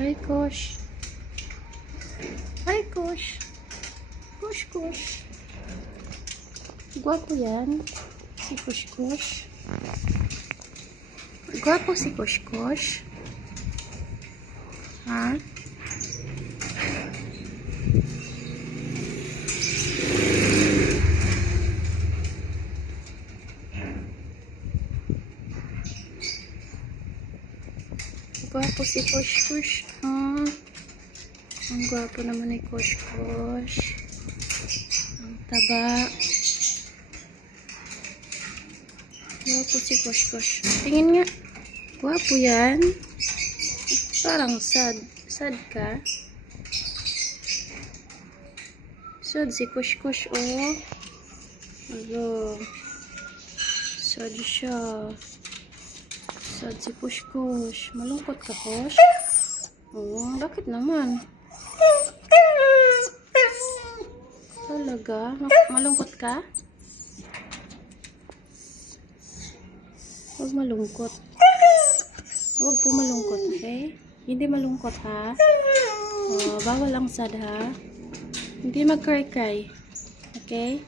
Hi, Kosh. Hi, Kosh. Kosh, Kosh. Gwapo yan. Si Kosh, Kosh. Gwapo si Kosh, Kosh. Ha? Gwapo si Kosh, Kosh. Ang gwapo naman ni Kosh, Kosh. Ang taba. Gwapo si Kosh, Kosh. Tingin nga. Gwapo yan. Parang sad. Sad ka. Sad si Kosh, Kosh, oh. Hello. Sad siya. Sad si Kosh, Kosh. Malungkot ka, Kosh? Oh, bakit naman? Talaga? Malungkot ka? Huwag malungkot. Huwag po malungkot, okay? Hindi malungkot, ha? Oh, bawal ang sad, ha? Hindi mag-cry-cry. Okay?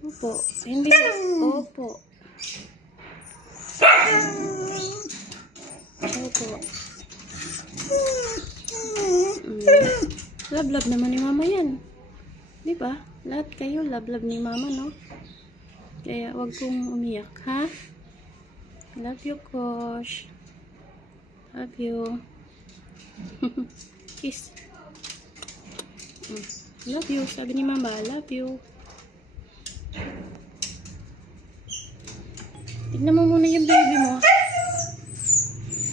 Opo. Hindi. Opo. Opo. Love-love naman ni mama yan. Diba? Lahat kayo love-love ni mama, no? Kaya wag kong umiyak, ha? Love you, Kosh. Love you. Kiss. Love you. Sabi ni mama, love you. Tignan mo muna yung baby mo.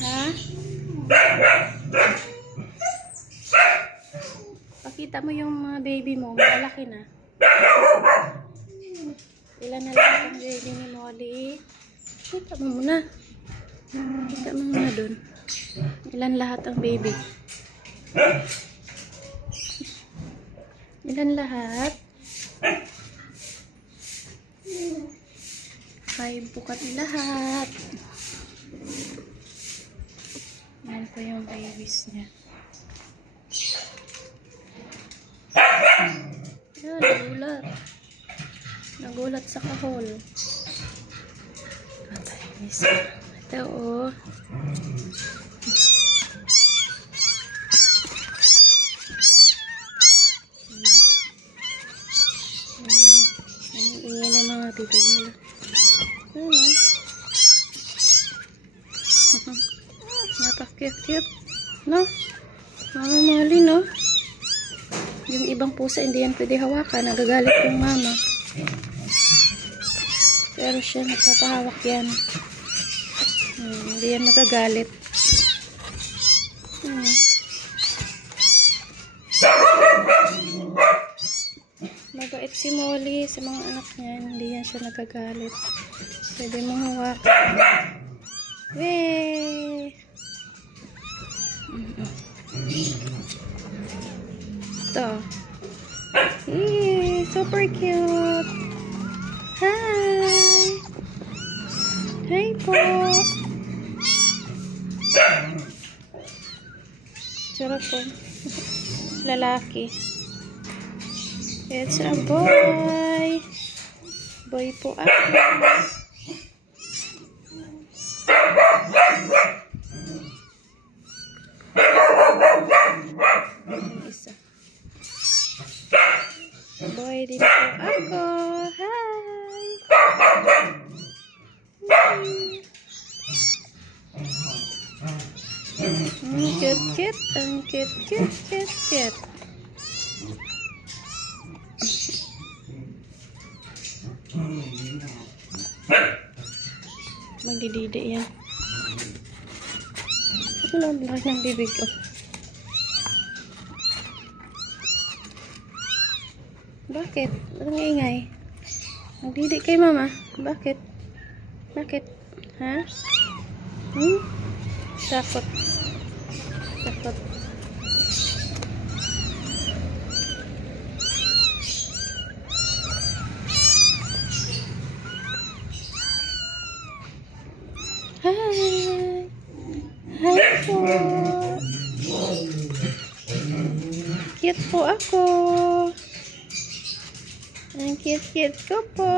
Ha? Pakita mo yung mga baby mo. Malaki na. Ilan na lang yung baby ni Molly. Kita mo muna. Kita mo muna dun. Ilan lahat ang baby? Ilan lahat? 5 bukat lahat. Yan po yung babies niya. Yan, nagulat. Nagulat sa kahol. Ito, oh. Ingay na mga bibig nila. Napaka-cute, no? Mama Molly, no? Yung ibang pusa hindi yan pwede hawakan, nagagalit yung mama. Pero siya nagpapahawak yan. Hindi yan magagalit. Mabait si Molly sa mga anak niya, hindi yan siya nagagalit. Pwede mong hawakan. Weh! Ito. Super cute! po. Sarap po. Lalaki. It's a boy. Boy po ako. Yung isa. Boy din po ako. Hi! Cute. Ang cute. Magdididi yan. Wala, laki ng bibig ko. Bakit? Anong ingay? Magdidi kay mama. Bakit? Ha? Takot. Hi po. Cute po ako. Ang cute ko po.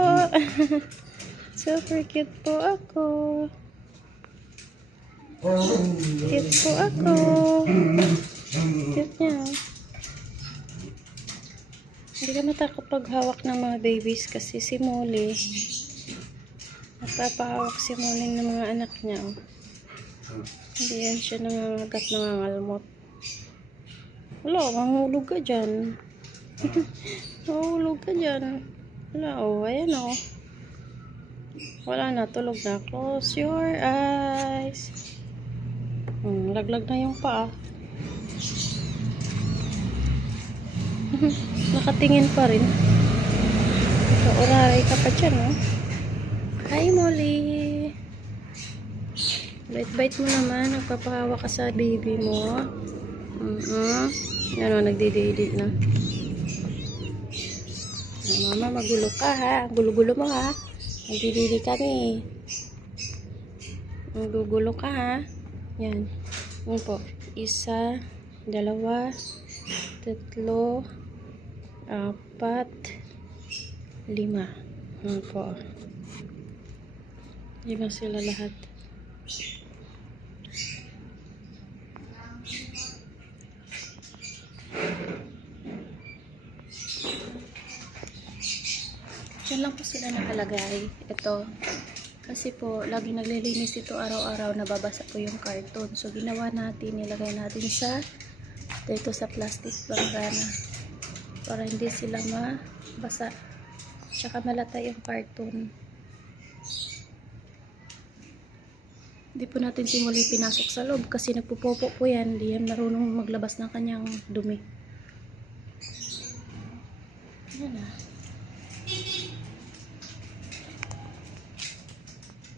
Super cute po ako. Cute po ako. Cute niya. Hindi ka matakot paghawak ng mga babies kasi si Molly. Nagpapahawak si Molly ng mga anak niya. Hindi yan siya nangangagat, nangangalmot. Wala, mahulog ka dyan. Mahulog ka dyan. Wala, ayan wala na, tulog na. Close your eyes. Laglag na yung paa. Nakatingin pa rin. Uraray ka pa dyan, Hi, Molly. Bite-bite mo naman. Nagpapahawa ka sa baby mo. Yan nagdididi na. Mama, magulo ka ha. Gulo-gulo mo ha. Nagdididi kami. Magugulo ka ha. Yan. Yan po. 1, 2, 3, 4, 5. Yan po. 5 sila lahat. Diyan lang po sila nakalagay. Ito. Kasi po, lagi naglilinis ito araw-araw. Nababasa po yung carton. So, ginawa natin. Nilagay natin dito sa plastic banggana. Para hindi sila mabasa. Tsaka malata yung carton. Hindi po natin si Molly pinasok sa loob kasi nagpupopo po yan. Hindi yan marunong maglabas ng kanyang dumi. Yan na.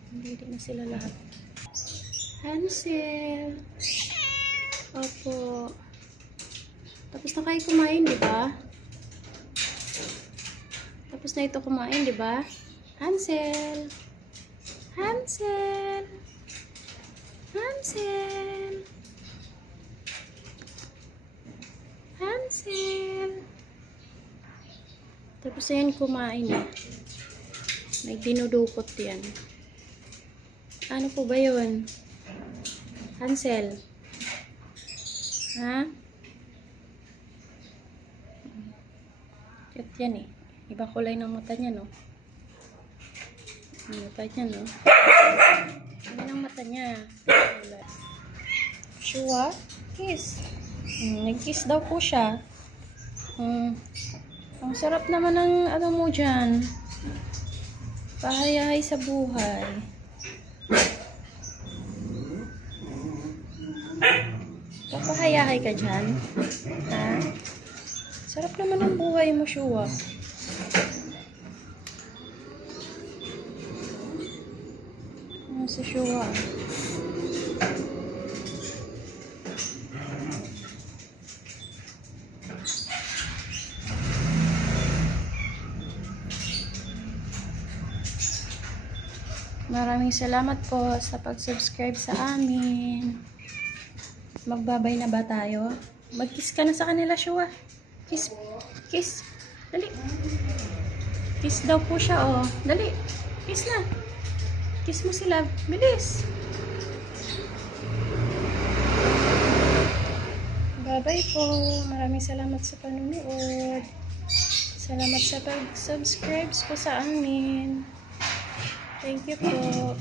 Hindi na sila lahat. Hansel. Opo. Tapos na kayo kumain, di ba? Tapos na ito kumain, di ba? Hansel. Hansel. Hansel. Hansel. Tapos na yan kumain eh. May dinudukot yan. Ano po ba yun? Hansel? Ha? Cute yan eh. Ibang kulay ng mata niya, no? Ang mata niya, no? Ano ang mata niya? Shua? Kiss. Nag-kiss daw po siya. Ang sarap naman ng ano mo dyan. Pahayahay sa buhay. Papahayahay ka dyan? Ha? Sarap naman ang buhay mo, Shua. Ano si Shua? Maraming salamat po sa pag-subscribe sa amin. Magbabay na ba tayo? Mag-kiss ka na sa kanila, Shua. Kiss. Kiss. Dali. Kiss daw po siya, oh. Dali. Kiss na. Kiss mo sila. Bilis. Bye-bye po. Maraming salamat sa panonood. Salamat sa pag-subscribe po sa amin. Thank you po.